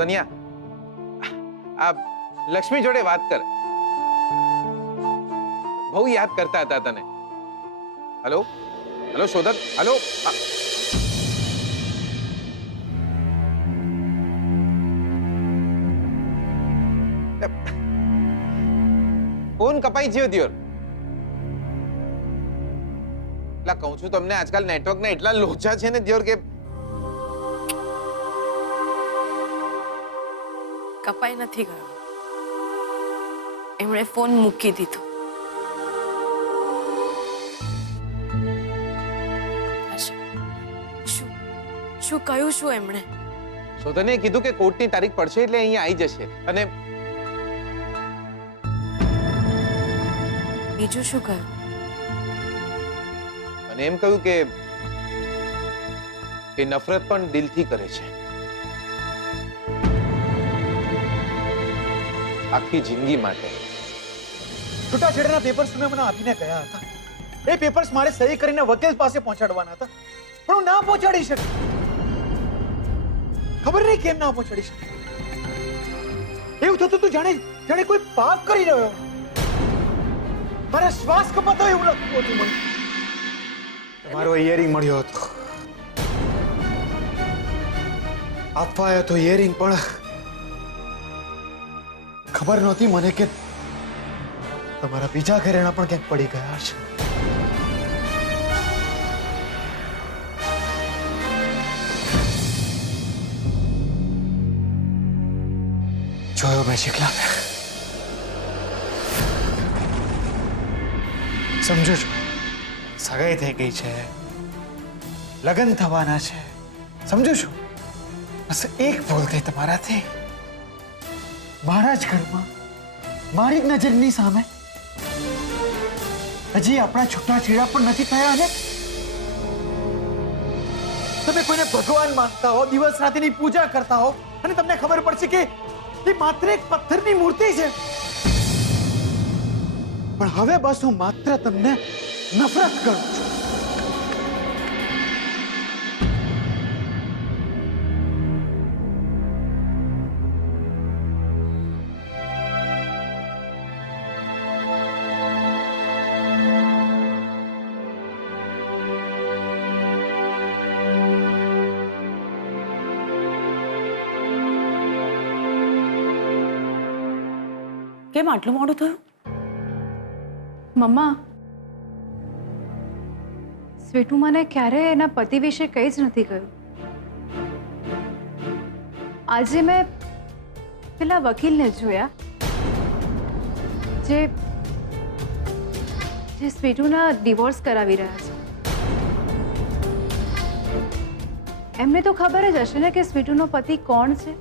સોદનિયા, આ લક્ષ્મી જોડે વાત કર. બહુ યાદ કરતા હતા તને. હેલો હેલો શોધક, હેલો. ફોન કપાઈ ગયો દિયોર. એટલે કહું છું તમને, આજકાલ નેટવર્ક ને એટલા લોચા છે ને દિયોર કે કપાઈ નથી ગયો, એમણે ફોન મૂકી દીધો. શું કહ્યું? શું એમણે? શોધને કીધું કે કોર્ટની તારીખ પડશે એટલે અહીંયા આવી જશે. અને બીજું શું કહ્યું? અને એમ કહ્યું કે નફરત પણ દિલથી કરે છે. આખી જિંદગી માટે. છૂટાછેડાના પેપર્સ તમે મને આપીને ગયા હતા. એ પેપર્સ મારે સહી કરીને વકીલ પાસે પહોંચાડવાના હતા, પણ હું ના પહોંચાડી શકી. ખબર નહીં કેમ ના પહોંચાડી શકી. એવું થતું હતું જાણે કોઈ પાપ કરી રહ્યો. મારા શ્વાસ કપાતો એવું લાગતું હતું મને. તમારો ઇયરિંગ મળ્યો હતો, આપવા આવ્યો હતો ઇયરિંગ, પણ ખબર નહોતી મને કે તમારા બીજા ઘરેણા પણ ક્યાંક પડી ગયા છે. જોયો મેં શીખલા, સમજો છો, સગાઈ થઈ ગઈ છે, લગ્ન થવાના છે, સમજો છો. બસ એક ભૂલ થઈ તમારાથી. મારા જ ઘરમાં મારી જ નજરની સામે હજી આપણા છૂટાછેડા પણ નથી થયા, અને તમે કોઈને ભગવાન માનતા હો, દિવસ રાતની પૂજા કરતા હો, અને તમને ખબર પડશે કે એ માત્ર એક પથ્થરની મૂર્તિ છે. પણ હવે બસ હું માત્ર તમને નફરત કરું છું. કેમ આટલું મોડું થયું? મમ્મા, સ્વીટુ મને ક્યારેય એના પતિ વિશે કંઈ જ નથી કહ્યું. આજે મેં પેલા વકીલને જોયા જે સ્વીટુના ડિવોર્સ કરાવી રહ્યા છે. એમને તો ખબર જ હશે ને કે સ્વીટુનો પતિ કોણ છે.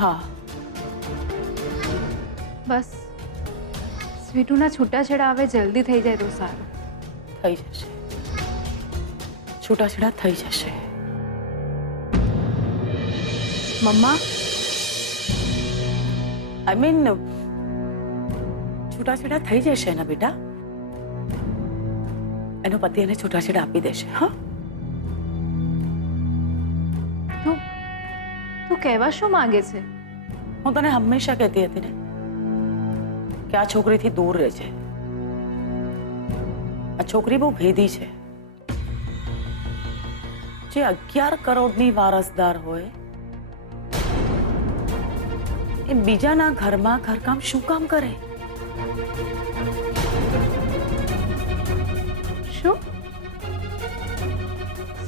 હા, બસ સ્વીટુના છૂટાછેડા હવે જલ્દી થઈ જાય તો સારું. થઈ જશે, છૂટાછેડા થઈ જશે. મમ્મા, આઈ મીન છૂટાછેડા થઈ જશે ને બેટા. એનો પતિ એને છૂટાછેડા આપી દેશે. હા, તું કહેવા શું માંગે છે? હું તને હંમેશા કહેતી હતી ને કે આ છોકરીથી દૂર રહેજે. આ છોકરી બહુ ભેદી છે. જે 11 કરોડની વારસદાર હોય એ બીજાના ઘરમાં ઘરકામ શું કામ કરે? શું?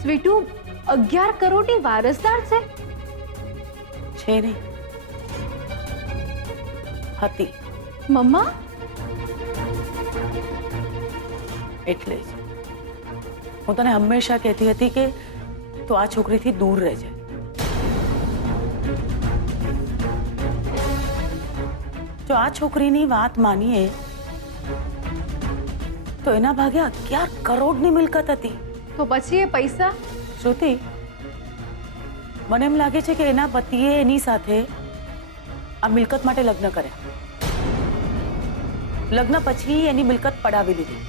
સ્વીટુ 11 કરોડની વારસદાર છે? છે નહીં, હતી. મમ્મા, એટલે જ હું તને હંમેશા કહેતી હતી કે તું આ છોકરીથી દૂર રહેજે. જો આ છોકરીની વાત માનીએ તો એના ભાગે 11 કરોડની મિલકત હતી. તો પછી એ પૈસા? શ્રુતિ, મને એમ લાગે છે કે એના પતિએ એની સાથે આ મિલકત માટે લગ્ન કર્યા. લગ્ન પછી એની મિલકત પડાવી લીધી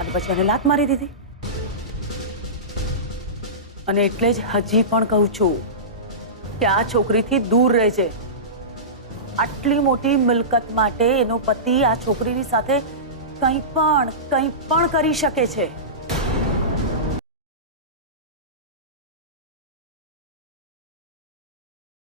અને પછી એને લાત મારી દીધી. અને એટલે જ હજી પણ કહું છું કે આ છોકરીથી દૂર રહેજે. આટલી મોટી મિલકત માટે એનો પતિ આ છોકરીની સાથે કંઈ પણ કરી શકે છે.